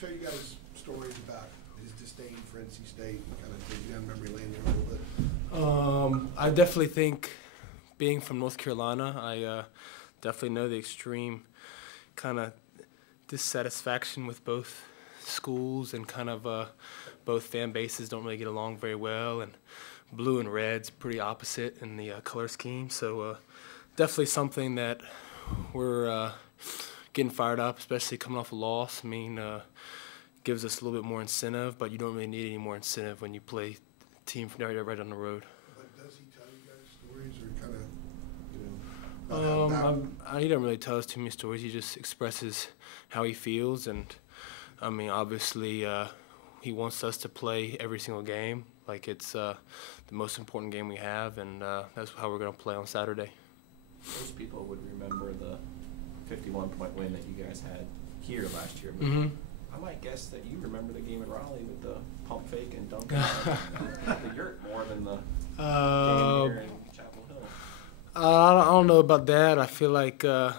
tell you guys stories about his disdain for NC State and kind of take you down memory lane there a little bit? I definitely think, being from North Carolina, I definitely know the extreme kind of dissatisfaction with both schools, and kind of both fan bases don't really get along very well, and blue and red's pretty opposite in the color scheme. So definitely something that we're getting fired up, especially coming off a loss. I mean, gives us a little bit more incentive, but you don't really need any more incentive when you play a team right on the road. But does he tell you guys stories, or kind of, he doesn't really tell us too many stories. He just expresses how he feels, and I mean, obviously, he wants us to play every single game like it's the most important game we have, and that's how we're going to play on Saturday. Most people would remember the 51-point win that you guys had here last year. Mm-hmm. I might guess that you remember the game in Raleigh with the pump fake and dunk the yurt more than the game here in Chapel Hill. I don't know about that. I feel like the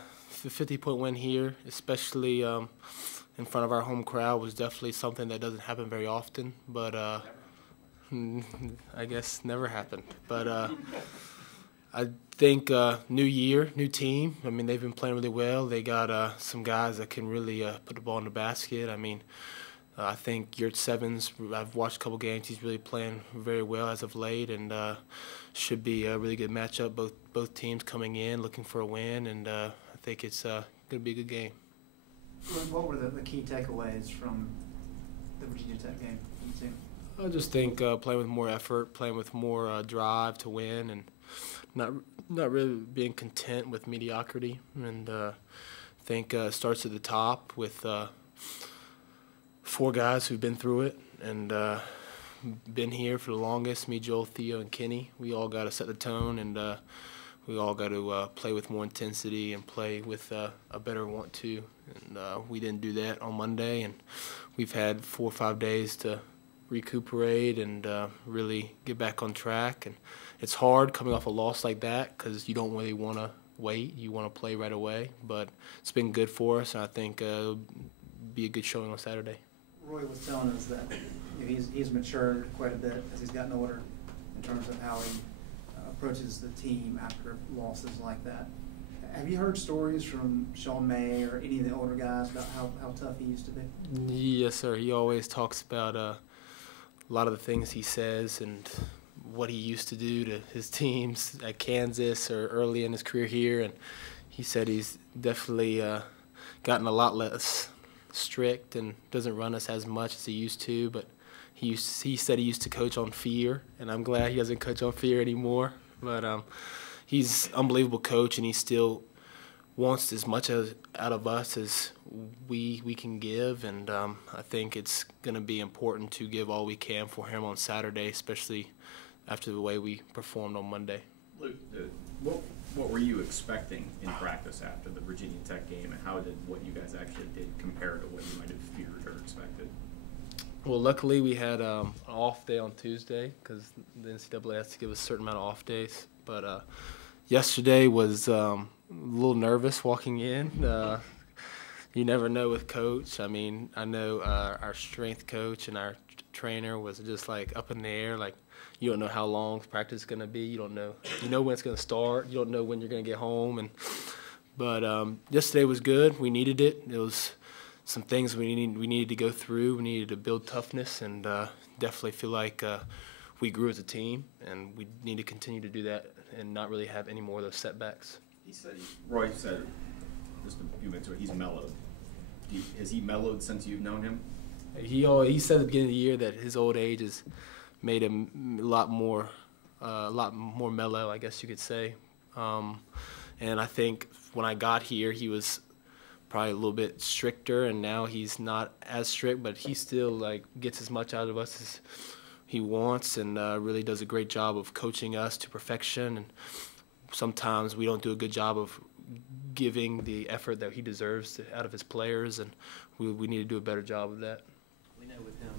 50-point win here, especially in front of our home crowd, was definitely something that doesn't happen very often. But I guess never happened. But I think new year, new team. I mean, they've been playing really well. They got some guys that can really put the ball in the basket. I mean, I think Yurt Sevens, I've watched a couple games. He's really playing very well as of late, and should be a really good matchup. Both teams coming in looking for a win, and I think it's going to be a good game. What were the key takeaways from the Virginia Tech game? I just think playing with more effort, playing with more drive to win, and not really being content with mediocrity. And I think it starts at the top with 4 guys who've been through it and been here for the longest. Me, Joel, Theo, and Kenny. We all got to set the tone, and we all got to play with more intensity and play with a better want-to. And we didn't do that on Monday, and we've had 4 or 5 days to recuperate and really get back on track. And it's hard coming off a loss like that because you don't really want to wait. You want to play right away. But it's been good for us, and I think it'll be a good showing on Saturday. Roy was telling us that he's matured quite a bit as he's gotten older in terms of how he approaches the team after losses like that. Have you heard stories from Sean Maye or any of the older guys about how tough he used to be? Yes, sir. He always talks about a lot of the things he says and what he used to do to his teams at Kansas or early in his career here. And he said he's definitely gotten a lot less strict and doesn't run us as much as he used to. But he said he used to coach on fear, and I'm glad he doesn't coach on fear anymore. But he's an unbelievable coach, and he still wants as much out of us as we can give, and I think it's going to be important to give all we can for him on Saturday, especially after the way we performed on Monday. Luke, what were you expecting in practice after the Virginia Tech game, and how did what you guys actually did compare to what you might have feared or expected? Well, luckily we had an off day on Tuesday because the NCAA has to give us a certain amount of off days. But yesterday was a little nervous walking in. You never know with Coach. I mean, I know our strength coach and our trainer was just like up in the air. Like, you don't know how long practice is going to be. You don't know. You know when it's going to start. You don't know when you're going to get home. But yesterday was good. We needed it. It was some things we needed to go through. We needed to build toughness, and definitely feel like we grew as a team, and we need to continue to do that and not really have any more of those setbacks. Roy said just a few minutes ago he's mellowed. Has he mellowed since you've known him? He said at the beginning of the year that his old age has made him a lot more mellow, I guess you could say. And I think when I got here, he was probably a little bit stricter, and now he's not as strict, but he still like gets as much out of us as he wants, and really does a great job of coaching us to perfection. And sometimes we don't do a good job of giving the effort that he deserves out of his players, and we need to do a better job of that. We know with him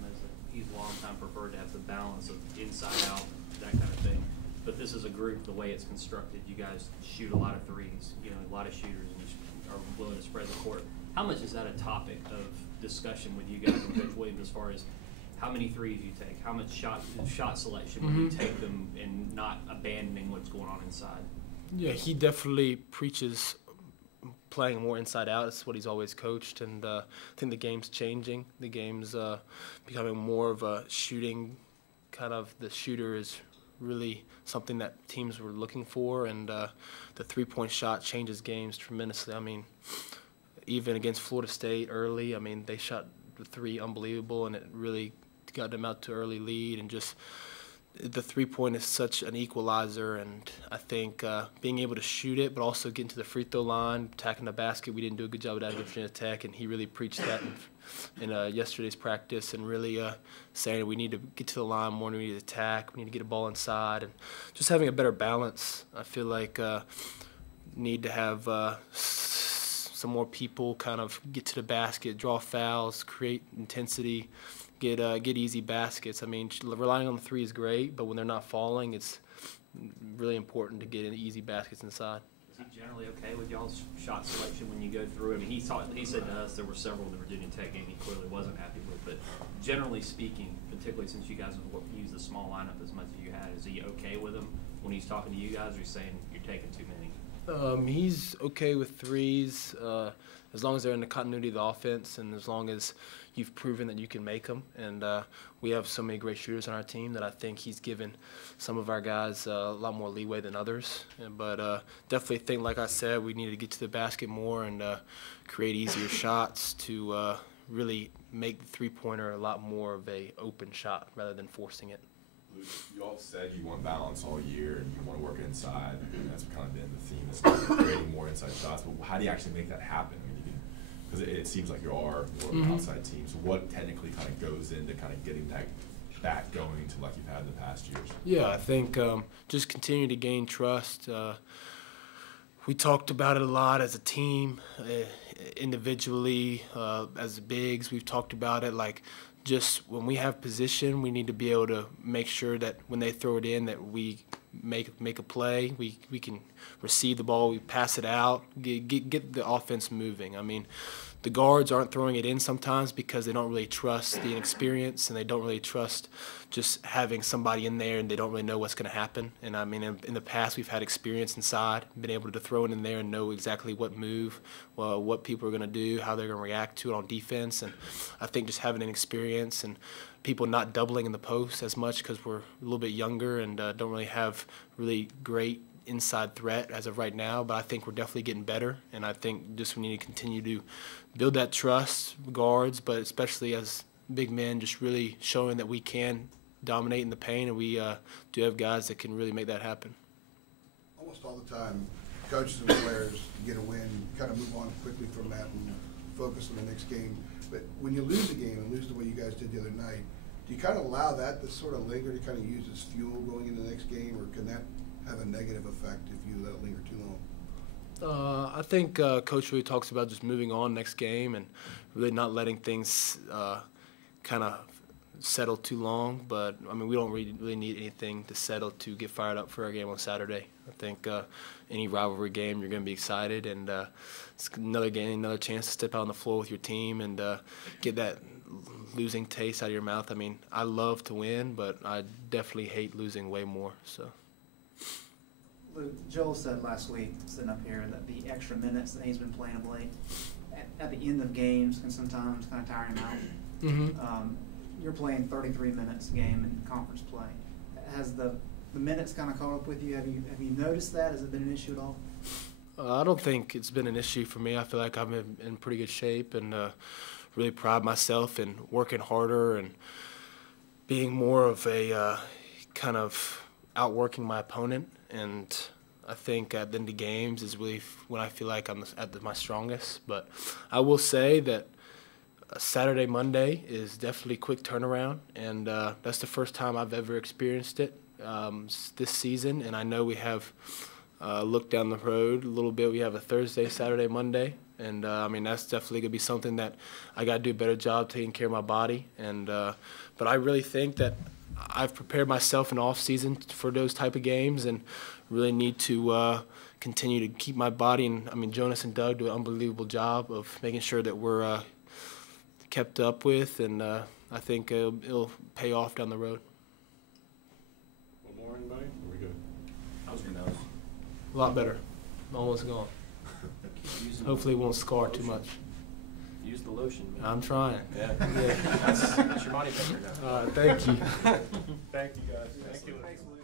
he's a long time preferred to have the balance of inside out, that kind of thing. But this is a group, the way it's constructed, you guys shoot a lot of threes, a lot of shooters, and you are willing to spread the court. How much is that a topic of discussion with you guys and Coach Williams as far as how many threes you take, how much shot selection when you take them, and not abandoning what's going on inside? Yeah, he definitely preaches playing more inside out. It's what he's always coached, and I think the game's changing. The game's becoming more of a shooting kind of. The shooter is really something that teams were looking for, and the three-point shot changes games tremendously. I mean, even against Florida State early, I mean, they shot the three unbelievable, and it really got them out to early lead. And just the three-point is such an equalizer, and I think being able to shoot it but also getting to the free throw line, attacking the basket, we didn't do a good job of that against Virginia Tech, and he really preached that in yesterday's practice, and really saying we need to get to the line more, we need to attack, we need to get a ball inside, and just having a better balance. I feel like need to have some more people kind of get to the basket, draw fouls, create intensity, get easy baskets. I mean, relying on the three is great, but when they're not falling, it's really important to get in easy baskets inside. Is he generally okay with y'all's shot selection when you go through? I mean, he said to us there were several in the Virginia Tech game he clearly wasn't happy with, but generally speaking, particularly since you guys have used the small lineup as much as you had, is he okay with them when he's talking to you guys, or he's saying you're taking too many? He's okay with threes as long as they're in the continuity of the offense, and as long as you've proven that you can make them. And we have so many great shooters on our team that I think he's given some of our guys a lot more leeway than others. But definitely think, like I said, we need to get to the basket more and create easier shots to really make the three-pointer a lot more of a open shot rather than forcing it. Luke, you all said you want balance all year and you want to work inside, and that's kind of been the theme, is creating more inside shots. But how do you actually make that happen? I mean, because it seems like you are more of an outside team. So what technically kind of goes into kind of getting that back going to like you've had in the past years? Yeah, I think just continue to gain trust. We talked about it a lot as a team, individually, as bigs. We've talked about it like, just when we have position, we need to be able to make sure that when they throw it in, that we make a play. We can receive the ball, we pass it out, get the offense moving. I mean, the guards aren't throwing it in sometimes because they don't really trust the inexperience, and they don't really trust just having somebody in there, and they don't really know what's going to happen. And I mean, in the past, we've had experience inside, been able to throw it in there and know exactly what move, what people are going to do, how they're going to react to it on defense. And I think just having an experience and people not doubling in the post as much because we're a little bit younger and don't really have really great inside threat as of right now, but I think we're definitely getting better, and I think just we need to continue to build that trust, guards, but especially as big men, just really showing that we can dominate in the paint, and we do have guys that can really make that happen. Almost all the time, coaches and players get a win, kind of move on quickly from that and focus on the next game. But when you lose a game and lose the way you guys did the other night, do you kind of allow that to sort of linger, to kind of use as fuel going into the next game, or can that have a negative effect if you let it linger too long? I think Coach really talks about just moving on next game and really not letting things kind of settle too long. But, I mean, we don't really need anything to settle to get fired up for our game on Saturday. I think any rivalry game, you're going to be excited, and it's another game, another chance to step out on the floor with your team and get that losing taste out of your mouth. I mean, I love to win, but I definitely hate losing way more. So. Luke, Joel said last week, sitting up here, that the extra minutes that he's been playing of late at the end of games can sometimes kind of tire him out. Mm-hmm. You're playing 33 minutes a game in conference play. Has the minutes kind of caught up with you? Have you noticed that? Has it been an issue at all? I don't think it's been an issue for me. I feel like I'm in pretty good shape, and really pride myself in working harder and being more of a kind of outworking my opponent. And I think at the end of games is really when I feel like I'm at my strongest. But I will say that Saturday, Monday is definitely a quick turnaround, and that's the first time I've ever experienced it this season. And I know we have looked down the road a little bit. We have a Thursday, Saturday, Monday, and I mean, that's definitely going to be something that I got to do a better job taking care of my body. And but I really think that I've prepared myself in off season for those type of games, and really need to continue to keep my body. And I mean, Jonas and Doug do an unbelievable job of making sure that we're kept up with, and I think it'll pay off down the road. One more, anybody? Are we good? How's your nose? A lot better. Almost gone. Keep using Hopefully it won't scar lotion. too much. Use the lotion, man. I'm trying. Yeah. Yeah. That's your body picture now. Thank you. Thank you, guys. Thank you. Thanks, William.